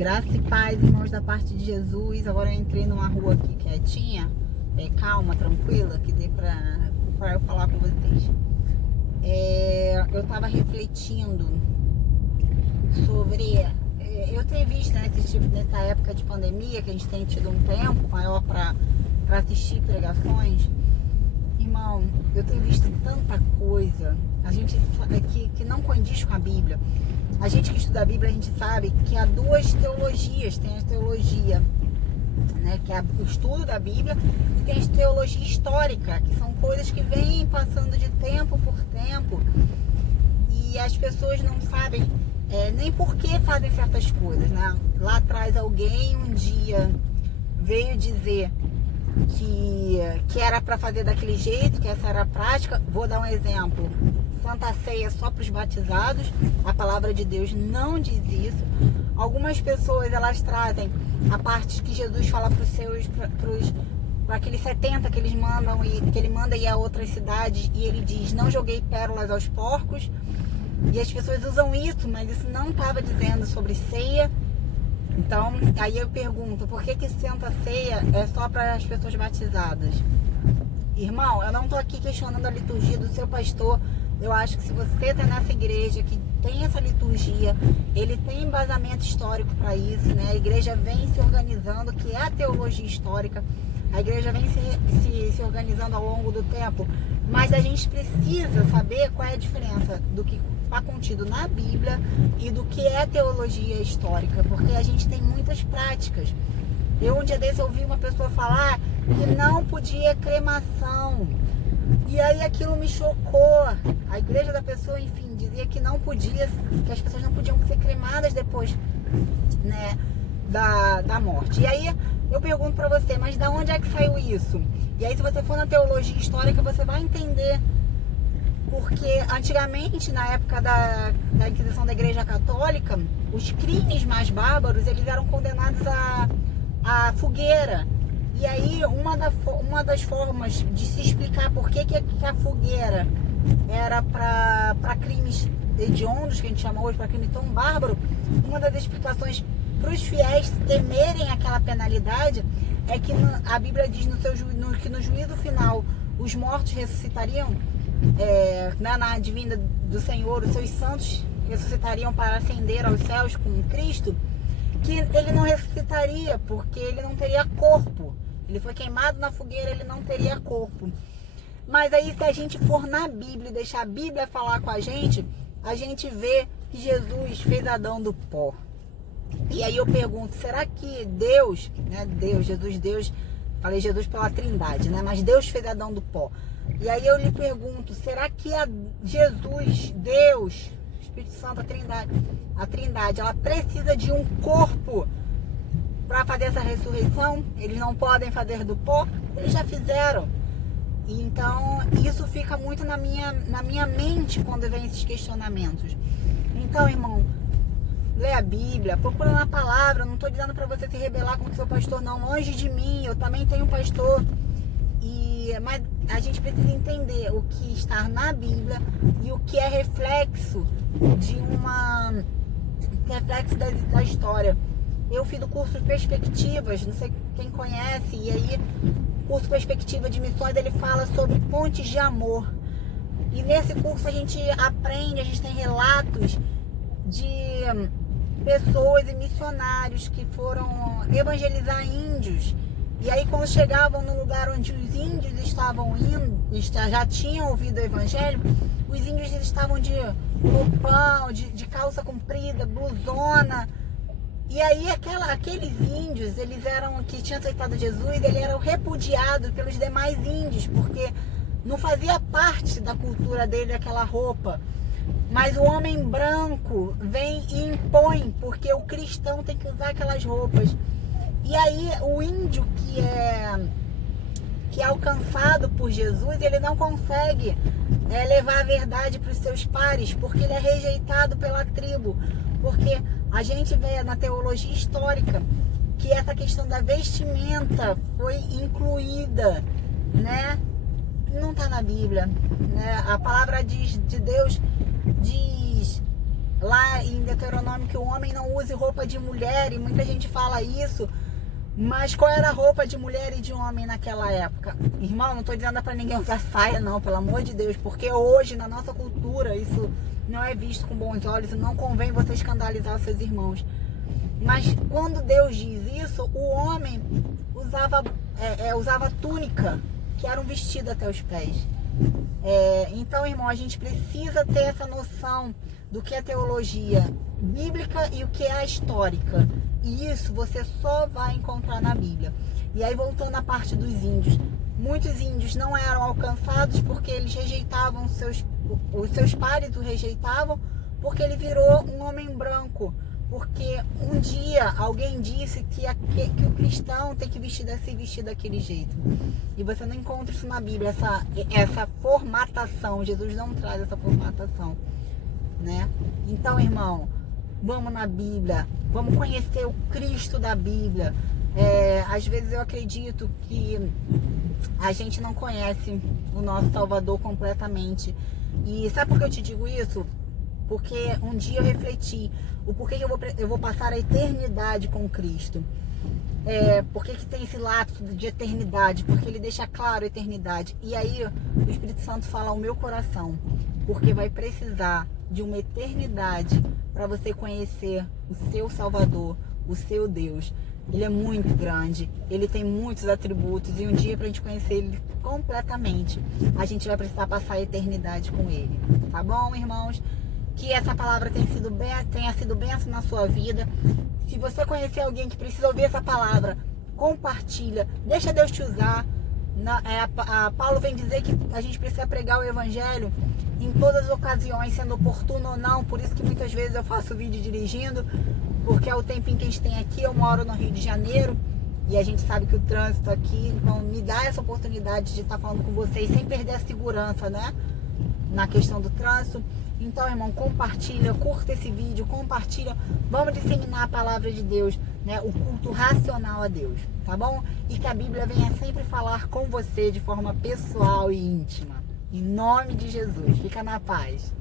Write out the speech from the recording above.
Graça e paz, irmãos, da parte de Jesus. Agora eu entrei numa rua aqui quietinha, calma, tranquila, que dê pra eu falar com vocês. Eu tava refletindo sobre... eu tenho visto, né, nessa época de pandemia, que a gente tem tido um tempo maior para assistir pregações. Irmão, eu tenho visto tanta coisa, a gente que não condiz com a Bíblia. A gente que estuda a Bíblia, a gente sabe que há duas teologias. Tem a teologia, né, que é o estudo da Bíblia, e tem a teologia histórica, que são coisas que vêm passando de tempo por tempo, e as pessoas não sabem nem por que fazem certas coisas, né? Lá atrás alguém um dia veio dizer que era para fazer daquele jeito, que essa era a prática. Vou dar um exemplo: Santa Ceia só para os batizados. A palavra de Deus não diz isso. Algumas pessoas, elas trazem a parte que Jesus fala para aqueles 70 que ele manda ir a outras cidades, e ele diz: não joguei pérolas aos porcos. E as pessoas usam isso, mas isso não estava dizendo sobre ceia. Então, aí eu pergunto, por que Santa Ceia é só para as pessoas batizadas? Irmão, eu não estou aqui questionando a liturgia do seu pastor. Eu acho que se você está nessa igreja que tem essa liturgia, ele tem embasamento histórico para isso, né? A igreja vem se organizando, que é a teologia histórica. A igreja vem se organizando ao longo do tempo. Mas a gente precisa saber qual é a diferença do que está contido na Bíblia e do que é teologia histórica, porque a gente tem muitas práticas. Eu um dia desse ouvi uma pessoa falar que não podia cremação, e aí aquilo me chocou. A igreja da pessoa, enfim, dizia que não podia, que as pessoas não podiam ser cremadas depois, né, da morte. E aí eu pergunto para você, mas da onde é que saiu isso? E aí, se você for na teologia histórica, você vai entender. Porque antigamente, na época da Inquisição da Igreja Católica, os crimes mais bárbaros, eles eram condenados à fogueira. E aí, uma das formas de se explicar por que a fogueira era para crimes hediondos, que a gente chama hoje, para crime tão bárbaro, uma das explicações para os fiéis temerem aquela penalidade é que a Bíblia diz que no juízo final os mortos ressuscitariam, na divina do Senhor, os seus santos ressuscitariam para ascender aos céus com Cristo, que ele não ressuscitaria porque ele não teria corpo. Ele foi queimado na fogueira, ele não teria corpo. Mas aí, se a gente for na Bíblia e deixar a Bíblia falar com a gente vê que Jesus fez Adão do pó. E aí eu pergunto, será que Deus, né, Deus, falei Jesus pela Trindade, né, mas Deus fez Adão do pó. E aí eu lhe pergunto, será que Jesus, Deus, Espírito Santo, a Trindade, ela precisa de um corpo para fazer essa ressurreição? Eles não podem fazer do pó? Eles já fizeram. E então isso fica muito na minha mente quando vem esses questionamentos. Então, irmão, lê a Bíblia, procura na palavra. Não estou dizendo para você se rebelar com o seu pastor, não. Longe de mim, eu também tenho um pastor. Mas a gente precisa entender o que está na Bíblia e o que é reflexo da história. Eu fiz o curso Perspectivas, não sei quem conhece, e aí o curso Perspectiva de Missões, ele fala sobre pontes de amor. E nesse curso a gente aprende, a gente tem relatos de pessoas e missionários que foram evangelizar índios. E aí, quando chegavam no lugar onde os índios estavam indo, já tinham ouvido o evangelho, os índios estavam de roupão, de calça comprida, blusona. E aí, aqueles índios, que tinham aceitado Jesus, eles eram repudiados pelos demais índios, porque não fazia parte da cultura dele aquela roupa. Mas o homem branco vem e impõe, porque o cristão tem que usar aquelas roupas. E aí o índio que é alcançado por Jesus, ele não consegue levar a verdade para os seus pares, porque ele é rejeitado pela tribo. Porque a gente vê na teologia histórica que essa questão da vestimenta foi incluída, né? Não está na Bíblia, né? A palavra de Deus diz lá em Deuteronômio que o homem não use roupa de mulher, e muita gente fala isso, mas qual era a roupa de mulher e de homem naquela época? Irmão, não estou dizendo para ninguém usar saia não, pelo amor de Deus, porque hoje na nossa cultura isso não é visto com bons olhos e não convém você escandalizar os seus irmãos. Mas quando Deus diz isso, o homem usava túnica, que era um vestido até os pés. Então, irmão, a gente precisa ter essa noção do que é teologia bíblica e o que é a histórica. E isso você só vai encontrar na Bíblia. E aí, voltando à parte dos índios, muitos índios não eram alcançados porque eles rejeitavam os seus pares o rejeitavam, porque ele virou um homem branco. Porque um dia alguém disse que o cristão tem que se vestir daquele jeito. E você não encontra isso na Bíblia, essa formatação. Jesus não traz essa formatação, né? Então, irmão, vamos na Bíblia, vamos conhecer o Cristo da Bíblia. Às vezes eu acredito que a gente não conhece o nosso Salvador completamente. E sabe por que eu te digo isso? Porque um dia eu refleti o porquê que eu vou passar a eternidade com Cristo. Por que tem esse lapso de eternidade? Porque ele deixa claro a eternidade. E aí o Espírito Santo fala ao meu coração, porque vai precisar de uma eternidade para você conhecer o seu Salvador, o seu Deus. Ele é muito grande, ele tem muitos atributos, e um dia, para a gente conhecer ele completamente, a gente vai precisar passar a eternidade com ele. Tá bom, irmãos? Que essa palavra tenha sido bênção na sua vida. Se você conhecer alguém que precisa ouvir essa palavra, compartilha, deixa Deus te usar. Paulo vem dizer que a gente precisa pregar o evangelho em todas as ocasiões, sendo oportuno ou não. Por isso que muitas vezes eu faço vídeo dirigindo, porque é o tempo em que a gente tem aqui. Eu moro no Rio de Janeiro e a gente sabe que o trânsito aqui, então me dá essa oportunidade de estar falando com vocês sem perder a segurança, né? Na questão do trânsito. Então, irmão, compartilha, curta esse vídeo, compartilha. Vamos disseminar a palavra de Deus, né? O culto racional a Deus, tá bom? E que a Bíblia venha sempre falar com você de forma pessoal e íntima. Em nome de Jesus. Fica na paz.